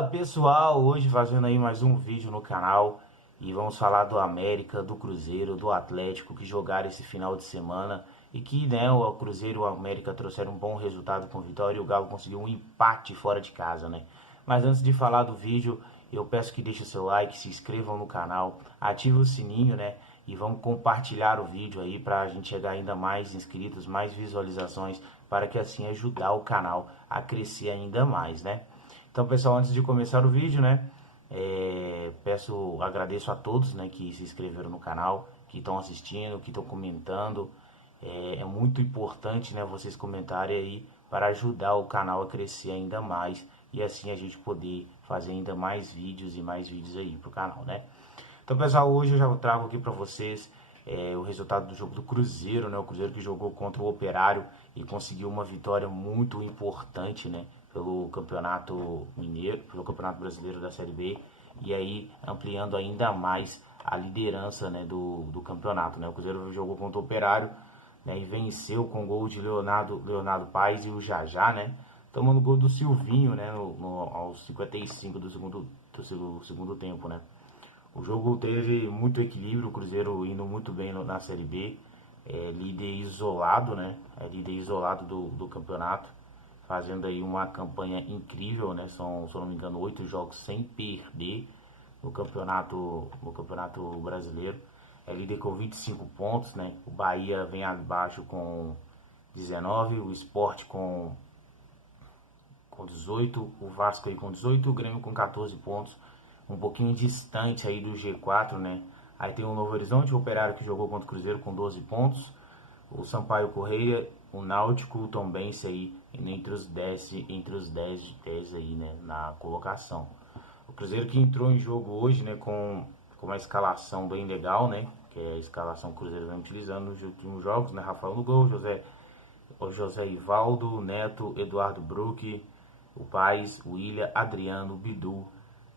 Fala pessoal, hoje fazendo aí mais um vídeo no canal e vamos falar do América, do Cruzeiro, do Atlético que jogaram esse final de semana e que, né, o Cruzeiro e o América trouxeram um bom resultado com vitória e o Galo conseguiu um empate fora de casa, né? Mas antes de falar do vídeo, eu peço que deixe o seu like, se inscrevam no canal, ative o sininho, né? E vamos compartilhar o vídeo aí para a gente chegar ainda mais inscritos, mais visualizações, para que assim ajudar o canal a crescer ainda mais, né? Então, pessoal, antes de começar o vídeo, né, agradeço a todos, né, que se inscreveram no canal, que estão assistindo, que estão comentando. É muito importante, né, vocês comentarem aí para ajudar o canal a crescer ainda mais e assim a gente poder fazer ainda mais vídeos e mais vídeos aí pro canal, né? Então, pessoal, hoje eu já trago aqui para vocês o resultado do jogo do Cruzeiro, né? O Cruzeiro que jogou contra o Operário e conseguiu uma vitória muito importante, né? Pelo Campeonato Mineiro, pelo Campeonato Brasileiro da Série B e aí ampliando ainda mais a liderança, né, do campeonato, né? O Cruzeiro jogou contra o Operário, né, e venceu com gol de Leonardo Paes e o Jajá, né? Tomando gol do Silvinho, né? Aos 55 do segundo tempo, né? O jogo teve muito equilíbrio, o Cruzeiro indo muito bem na Série B, líder isolado, né? Líder isolado do campeonato, fazendo aí uma campanha incrível, né? São, se eu não me engano, 8 jogos sem perder no campeonato brasileiro. É líder com 25 pontos, né? O Bahia vem abaixo com 19, o Sport com 18, o Vasco aí com 18, o Grêmio com 14 pontos, um pouquinho distante aí do G4, né? Aí tem o Novo Horizonte, o Operário que jogou contra o Cruzeiro com 12 pontos, o Sampaio Correia, o Náutico, o Tombense aí entre os 10 aí, né, na colocação. O Cruzeiro que entrou em jogo hoje, né, com uma escalação bem legal, né, que é a escalação que o Cruzeiro vem utilizando nos últimos jogos, né? Rafael no gol, José Ivaldo, Neto, Eduardo Bruck, o Paes, o William, Adriano, Bidu,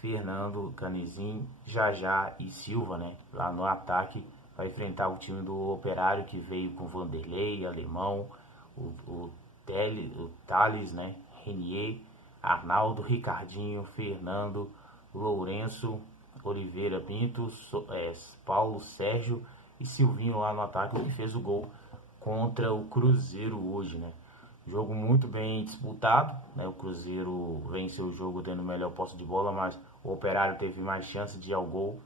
Fernando, Canezin, Jajá e Silva, né, lá no ataque, vai enfrentar o time do Operário que veio com Vanderlei, Alemão, o Thales, né, Renier, Arnaldo, Ricardinho, Fernando, Lourenço, Oliveira Pinto, Paulo, Sérgio e Silvinho lá no ataque, que fez o gol contra o Cruzeiro hoje, né? Jogo muito bem disputado, né? O Cruzeiro venceu o jogo tendo melhor posse de bola, mas o Operário teve mais chance de ir ao gol.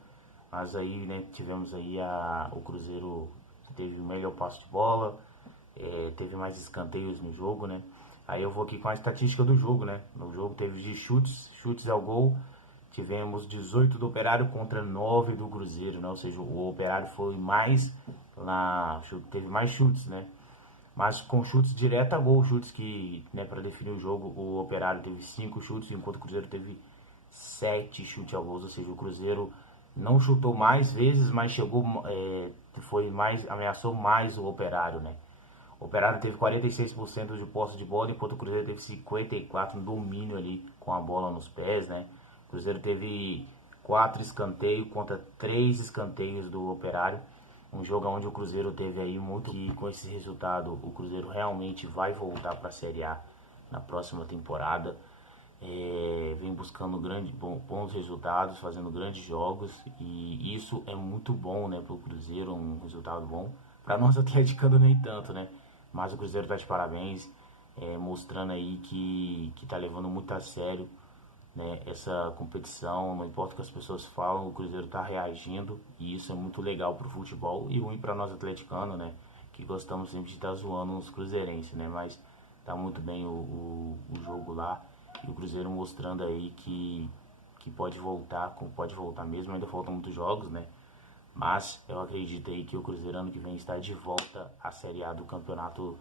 Mas aí, né, tivemos aí o Cruzeiro teve o melhor passe de bola, teve mais escanteios no jogo, né? Aí eu vou aqui com a estatística do jogo, né? No jogo teve de chutes ao gol, tivemos 18 do Operário contra 9 do Cruzeiro, né? Ou seja, o Operário foi mais teve mais chutes, né? Mas com chutes direto a gol, chutes que, né, para definir o jogo, o Operário teve 5 chutes, enquanto o Cruzeiro teve 7 chutes a gols, ou seja, o Cruzeiro não chutou mais vezes, mas ameaçou mais o Operário, né? O Operário teve 46% de posse de bola, enquanto o Cruzeiro teve 54% no domínio ali com a bola nos pés, né? O Cruzeiro teve 4 escanteios contra 3 escanteios do Operário. Um jogo onde o Cruzeiro teve aí muito, e com esse resultado o Cruzeiro realmente vai voltar para a Série A na próxima temporada. Vem buscando bons resultados, fazendo grandes jogos, e isso é muito bom, né, para o Cruzeiro, um resultado bom. Para nós atleticanos nem tanto, né? Mas o Cruzeiro está de parabéns, mostrando aí que está levando muito a sério, né, essa competição. Não importa o que as pessoas falam, o Cruzeiro está reagindo, e isso é muito legal para o futebol e ruim para nós atleticanos, né, que gostamos sempre de estar zoando os cruzeirenses, né? Mas tá muito bem o jogo lá, e o Cruzeiro mostrando aí que pode voltar mesmo. Ainda faltam muitos jogos, né? Mas eu acredito aí que o Cruzeiro ano que vem está de volta à Série A do Campeonato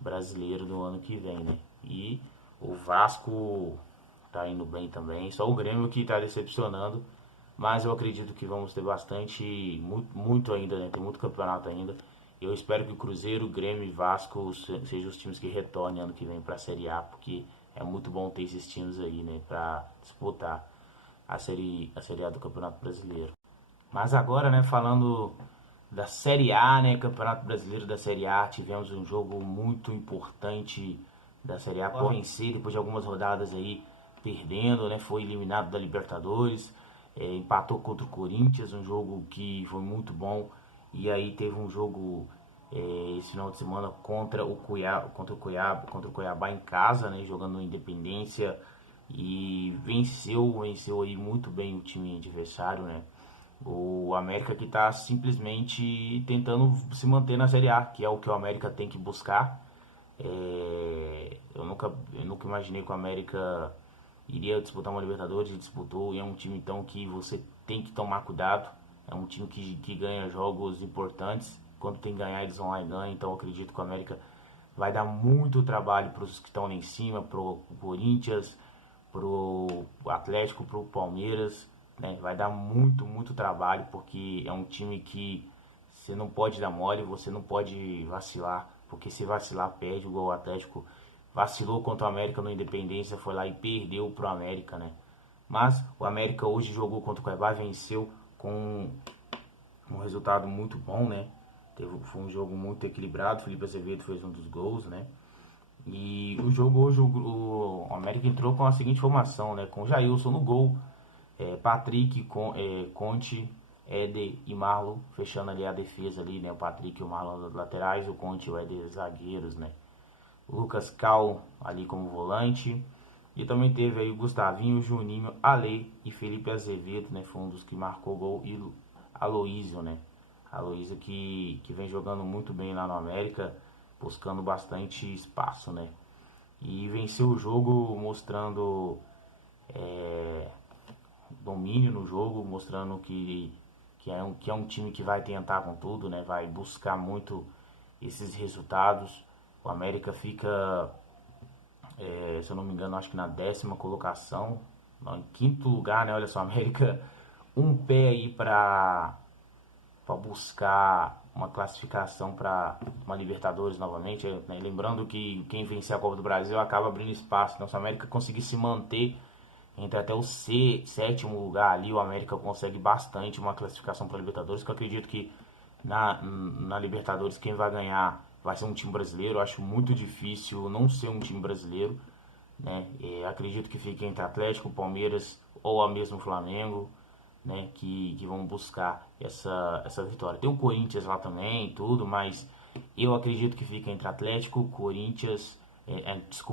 Brasileiro do ano que vem, né? E o Vasco tá indo bem também, só o Grêmio que tá decepcionando, mas eu acredito que vamos ter muito ainda, né? Tem muito campeonato ainda. Eu espero que o Cruzeiro, Grêmio e Vasco sejam os times que retornem ano que vem para a Série A, porque é muito bom ter esses times aí, né, para disputar a série A do Campeonato Brasileiro. Mas agora, né, falando da Série A, né, Campeonato Brasileiro da Série A, tivemos um jogo muito importante da Série A por vencer depois de algumas rodadas aí, perdendo, né? Foi eliminado da Libertadores, empatou contra o Corinthians, um jogo que foi muito bom. E aí teve um jogo esse final de semana contra o Cuiabá em casa, né? Jogando no Independência e venceu aí muito bem o time adversário, né? O América que está simplesmente tentando se manter na Série A, que é o que o América tem que buscar. Eu nunca imaginei que o América iria disputar uma Libertadores e disputou. E é um time então que você tem que tomar cuidado. É um time que ganha jogos importantes. Quando tem que ganhar, eles vão lá e ganham. Então eu acredito que o América vai dar muito trabalho para os que estão lá em cima, pro Corinthians, pro Atlético, pro Palmeiras, né? Vai dar muito, muito trabalho, porque é um time que você não pode dar mole, você não pode vacilar, porque se vacilar perde. Igual o Atlético vacilou contra o América no Independência, foi lá e perdeu pro América, né? Mas o América hoje jogou contra o Cuiabá, venceu com um resultado muito bom, né? Foi um jogo muito equilibrado. Felipe Azevedo fez um dos gols, né? E o jogo hoje, o América entrou com a seguinte formação, né? Com Jailson no gol, Patrick, Conte, Éder e Marlon, fechando ali a defesa ali, né? O Patrick e o Marlon nas laterais, o Conte e o Éder zagueiros, né? O Lucas Cal ali como volante. E também teve aí o Gustavinho, Juninho, Ale e Felipe Azevedo, né? Foi um dos que marcou o gol. E Aloísio, né? Aloísio que vem jogando muito bem lá no América, buscando bastante espaço, né? E venceu o jogo mostrando domínio no jogo, mostrando que é um time que vai tentar com tudo, né? Vai buscar muito esses resultados. O América fica, se eu não me engano, acho que na 10ª colocação, não, em 5º lugar, né? Olha só, América um pé aí para buscar uma classificação para uma Libertadores novamente, né? Lembrando que quem vencer a Copa do Brasil acaba abrindo espaço. Então, se a América conseguir se manter entre até o 7º lugar ali, o América consegue bastante uma classificação para a Libertadores, que eu acredito que na Libertadores quem vai ganhar vai ser um time brasileiro. Eu acho muito difícil não ser um time brasileiro, né? Acredito que fique entre Atlético, Palmeiras ou a mesmo Flamengo, né? Que vão buscar essa vitória. Tem o Corinthians lá também e tudo, mas eu acredito que fica entre Atlético, Corinthians,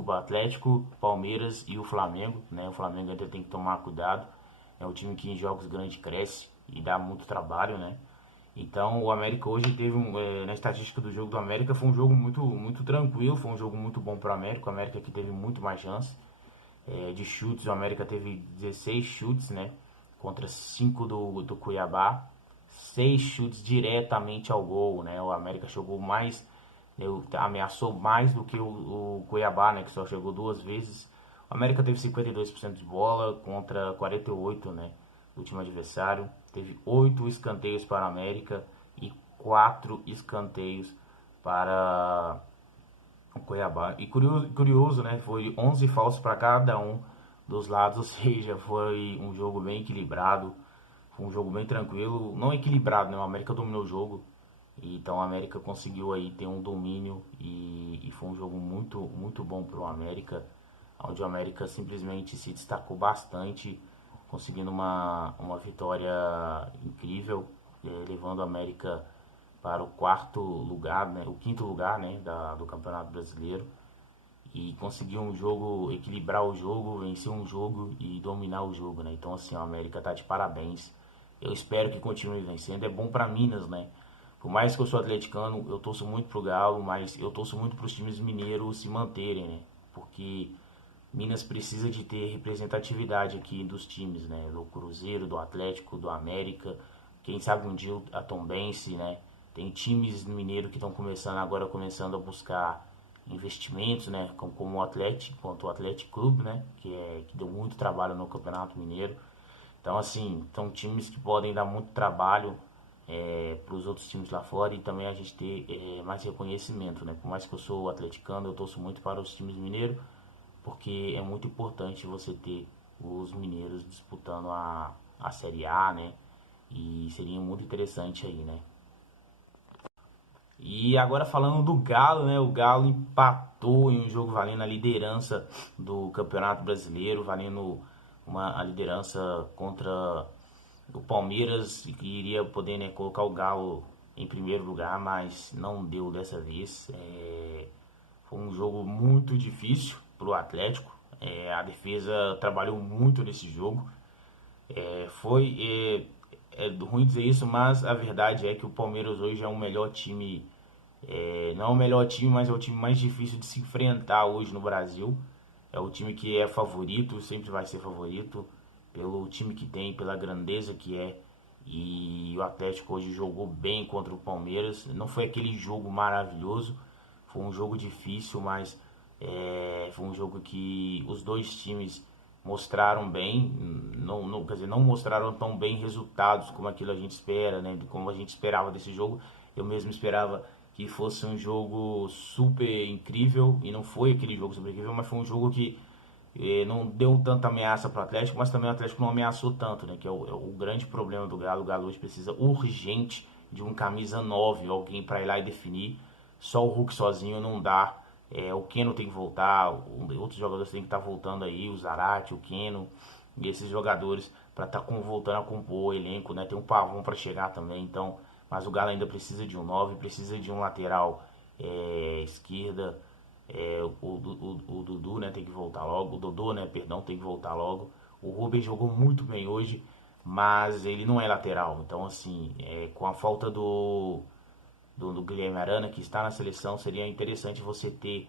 Atlético, Palmeiras e o Flamengo, né? O Flamengo ainda tem que tomar cuidado. É um time que em jogos grandes cresce e dá muito trabalho, né? Então o América hoje teve na estatística do jogo do América foi um jogo muito muito tranquilo, foi um jogo muito bom para o América. O América que teve muito mais chance de chutes. O América teve 16 chutes, né? Contra 5 do Cuiabá. 6 chutes diretamente ao gol, né? O América jogou mais, ameaçou mais do que o Cuiabá, né? Que só chegou 2 vezes. O América teve 52% de bola contra 48%, né? Do time adversário. Teve 8 escanteios para a América e 4 escanteios para o Cuiabá. E curioso, né? Foi 11 faltas para cada um dos lados, ou seja, foi um jogo bem equilibrado, foi um jogo bem tranquilo, não equilibrado, né? O América dominou o jogo, e então o América conseguiu aí ter um domínio e foi um jogo muito muito bom para o América, onde o América simplesmente se destacou bastante, conseguindo uma vitória incrível, levando o América para o 4º lugar, né, o 5º lugar, né, do Campeonato Brasileiro, e conseguir um jogo, equilibrar o jogo, vencer um jogo e dominar o jogo, né? Então assim, o América tá de parabéns. Eu espero que continue vencendo. É bom para Minas, né? Por mais que eu sou atleticano, eu torço muito pro Galo, mas eu torço muito para os times mineiros se manterem, né? Porque Minas precisa de ter representatividade aqui dos times, né? Do Cruzeiro, do Atlético, do América, quem sabe um dia a Tombense, né? Tem times no Mineiro que estão começando a buscar investimentos, né? Como o Atlético, quanto o Atlético Clube, né? Que deu muito trabalho no Campeonato Mineiro. Então, assim, são times que podem dar muito trabalho para os outros times lá fora e também a gente ter mais reconhecimento, né? Por mais que eu sou atleticano, eu torço muito para os times mineiros, porque é muito importante você ter os mineiros disputando a Série A, né? E seria muito interessante aí, né? E agora falando do Galo, né? O Galo empatou em um jogo valendo a liderança do Campeonato Brasileiro, valendo a liderança contra o Palmeiras, que iria poder, né, colocar o Galo em primeiro lugar, mas não deu dessa vez. Foi um jogo muito difícil para o Atlético. A defesa trabalhou muito nesse jogo. É ruim dizer isso, mas a verdade é que o Palmeiras hoje é o melhor time. Não é o melhor time, mas é o time mais difícil de se enfrentar hoje no Brasil. É o time que é favorito, sempre vai ser favorito, pelo time que tem, pela grandeza que é. E o Atlético hoje jogou bem contra o Palmeiras. Não foi aquele jogo maravilhoso, foi um jogo difícil, mas foi um jogo que os dois times mostraram bem, quer dizer, não mostraram tão bem resultados como aquilo a gente espera, né? Como a gente esperava desse jogo. Eu mesmo esperava que fosse um jogo super incrível e não foi aquele jogo super incrível, mas foi um jogo que não deu tanta ameaça para o Atlético, mas também o Atlético não ameaçou tanto, né? Que é o grande problema do Galo. O Galo hoje precisa urgente de um camisa 9, alguém para ir lá e definir. Só o Hulk sozinho não dá. O Keno tem que voltar, outros jogadores têm que estar voltando aí, o Zarate, o Keno, e esses jogadores para estar voltando a compor o elenco, né? Tem um Pavão para chegar também, então, mas o Galo ainda precisa de um 9, precisa de um lateral esquerda. O Dudu, né, tem que voltar logo, o Dodô, né, perdão, tem que voltar logo. O Rubens jogou muito bem hoje, mas ele não é lateral, então assim, com a falta do Guilherme Arana, que está na seleção, seria interessante você ter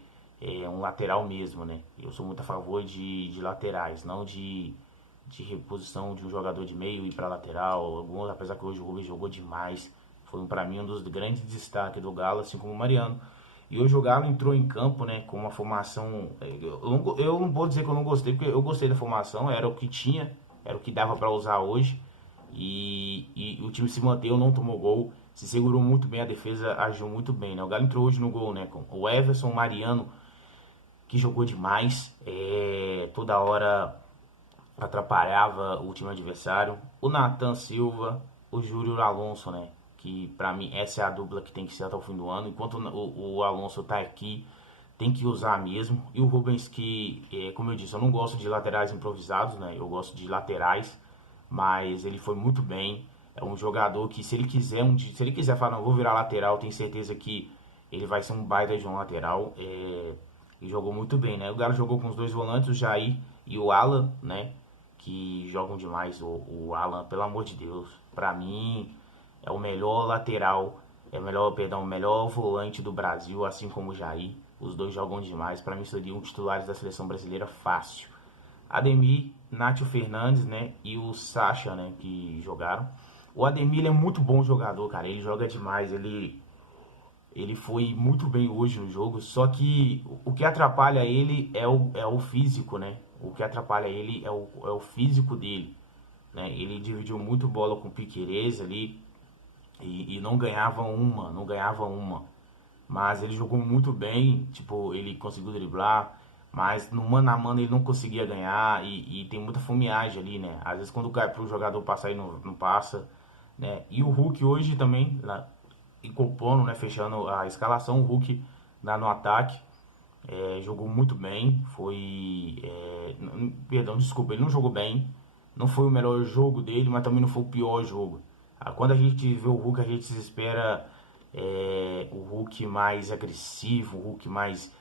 um lateral mesmo, né? Eu sou muito a favor de laterais, não de reposição de um jogador de meio e para lateral. Alguns, apesar que hoje o Rubens jogou demais, foi para mim um dos grandes destaques do Galo, assim como o Mariano. E hoje o Galo entrou em campo, né, com uma formação. Eu não vou dizer que eu não gostei, porque eu gostei da formação, era o que tinha, era o que dava para usar hoje. E o time se manteve, não tomou gol, se segurou muito bem, a defesa agiu muito bem, né? O Galo entrou hoje no gol, né? Com o Everson, o Mariano, que jogou demais, toda hora atrapalhava o time adversário. O Nathan Silva, o Júnior Alonso, né? Que pra mim essa é a dupla que tem que ser até o fim do ano. Enquanto o Alonso tá aqui, tem que usar mesmo. E o Rubens, que, como eu disse, eu não gosto de laterais improvisados, né? Eu gosto de laterais, mas ele foi muito bem. É um jogador que, se ele quiser falar, não, vou virar lateral, tenho certeza que ele vai ser um baita de um lateral. E jogou muito bem, né? O Galo jogou com os dois volantes, o Jair e o Alan, né? Que jogam demais. O Alan, pelo amor de Deus, pra mim é o melhor lateral, o melhor volante do Brasil, assim como o Jair. Os dois jogam demais. Pra mim seriam titulares da seleção brasileira fácil. Ademir, Nátio Fernandes, né? E o Sacha, né? Que jogaram. O Ademir ele é muito bom jogador, cara. Ele joga demais. Ele foi muito bem hoje no jogo. Só que o que atrapalha ele é o físico, né? O que atrapalha ele é o físico dele, né? Ele dividiu muito bola com o Piquerez ali e não ganhava uma. Mas ele jogou muito bem, tipo, ele conseguiu driblar, mas no mano a mano ele não conseguia ganhar e tem muita fomeagem ali, né? Às vezes quando cai pro jogador passar ele não passa, né? E o Hulk hoje também, lá, incorporando, né, fechando a escalação, o Hulk lá no ataque, jogou muito bem, perdão, desculpa, ele não jogou bem, não foi o melhor jogo dele, mas também não foi o pior jogo. Quando a gente vê o Hulk, a gente espera o Hulk mais agressivo, o Hulk mais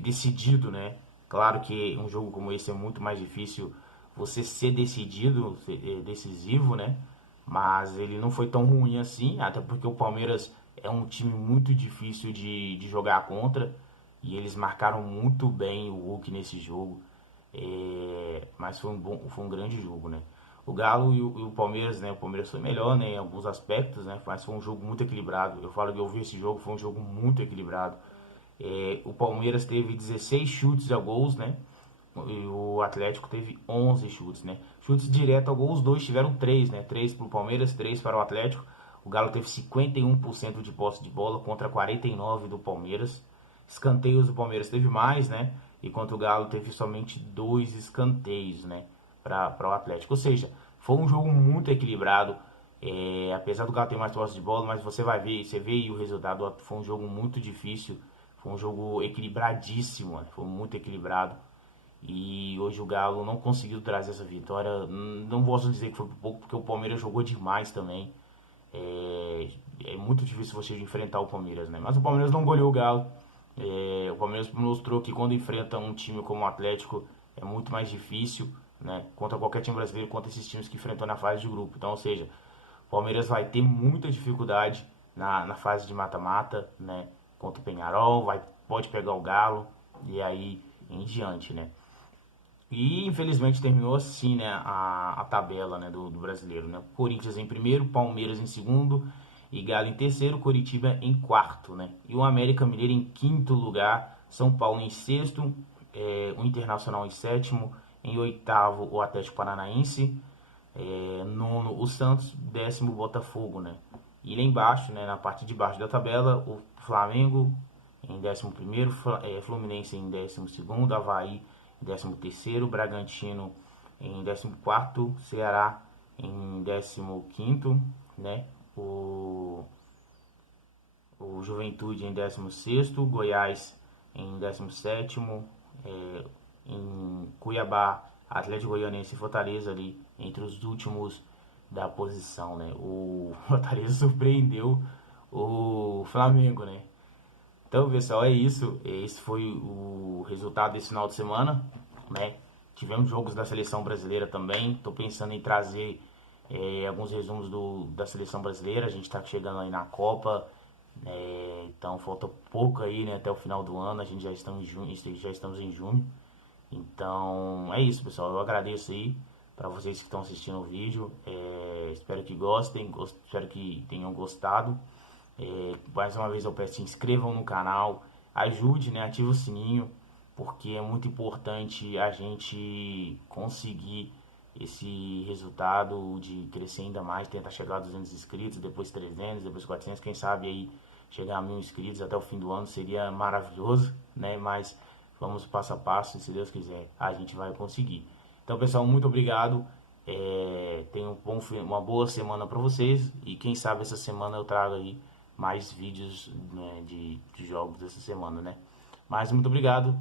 decidido, né? Claro que um jogo como esse é muito mais difícil você ser decidido, decisivo, né? Mas ele não foi tão ruim assim, até porque o Palmeiras é um time muito difícil de jogar contra e eles marcaram muito bem o Hulk nesse jogo. Mas foi um grande jogo, né? O Galo e o Palmeiras, né? O Palmeiras foi melhor, né? Em alguns aspectos, né? Mas foi um jogo muito equilibrado. Eu falo que eu vi esse jogo, foi um jogo muito equilibrado. O Palmeiras teve 16 chutes a gols, né? E o Atlético teve 11 chutes, né? Chutes direto ao gol, os dois tiveram 3, né? 3 para o Palmeiras, 3 para o Atlético. O Galo teve 51% de posse de bola contra 49% do Palmeiras. Escanteios do Palmeiras teve mais, né? Enquanto o Galo teve somente 2 escanteios, né? Para o Atlético. Ou seja, foi um jogo muito equilibrado. Apesar do Galo ter mais posse de bola, mas você vai ver, você vê aí o resultado, foi um jogo muito difícil, foi um jogo equilibradíssimo, né? Foi muito equilibrado. E hoje o Galo não conseguiu trazer essa vitória. Não posso dizer que foi por pouco, porque o Palmeiras jogou demais também. É muito difícil você enfrentar o Palmeiras, né? Mas o Palmeiras não goleou o Galo. O Palmeiras mostrou que quando enfrenta um time como o Atlético é muito mais difícil, né? Contra qualquer time brasileiro, contra esses times que enfrentou na fase de grupo. Então, ou seja, o Palmeiras vai ter muita dificuldade na fase de mata-mata, né? Contra o Peñarol, pode pegar o Galo e aí em diante, né? E infelizmente terminou assim, né, a tabela, né, do brasileiro, né? Corinthians em primeiro, Palmeiras em segundo e Galo em terceiro, Coritiba em quarto, né? E o América Mineiro em quinto lugar, São Paulo em sexto, o Internacional em sétimo, em oitavo o Atlético Paranaense, nono o Santos, décimo o Botafogo, né? E lá embaixo, né, na parte de baixo da tabela, o Flamengo em 11º, Fluminense em 12º, Avaí em 13º, Bragantino em 14º, Ceará em 15º, né? O Juventude em 16º, Goiás em 17º, em Cuiabá, Atlético Goianiense e Fortaleza ali entre os últimos da posição, né? O Fortaleza surpreendeu o Flamengo, né? Então, pessoal, é isso. Esse foi o resultado desse final de semana, né? Tivemos jogos da seleção brasileira também. Estou pensando em trazer alguns resumos da seleção brasileira. A gente está chegando aí na Copa, então falta pouco aí, né? Até o final do ano. A gente já estamos em junho. Então, é isso, pessoal. Eu agradeço aí para vocês que estão assistindo o vídeo. Espero que gostem, espero que tenham gostado. Mais uma vez eu peço, se inscrevam no canal, ajude, né, ative o sininho, porque é muito importante a gente conseguir esse resultado de crescer ainda mais, tentar chegar a 200 inscritos, depois 300, depois 400, quem sabe aí chegar a 1000 inscritos até o fim do ano seria maravilhoso, né, mas vamos passo a passo e se Deus quiser a gente vai conseguir. Então, pessoal, muito obrigado. Tenham uma boa semana para vocês e quem sabe essa semana eu trago aí mais vídeos, né, de jogos dessa semana, né? Mas muito obrigado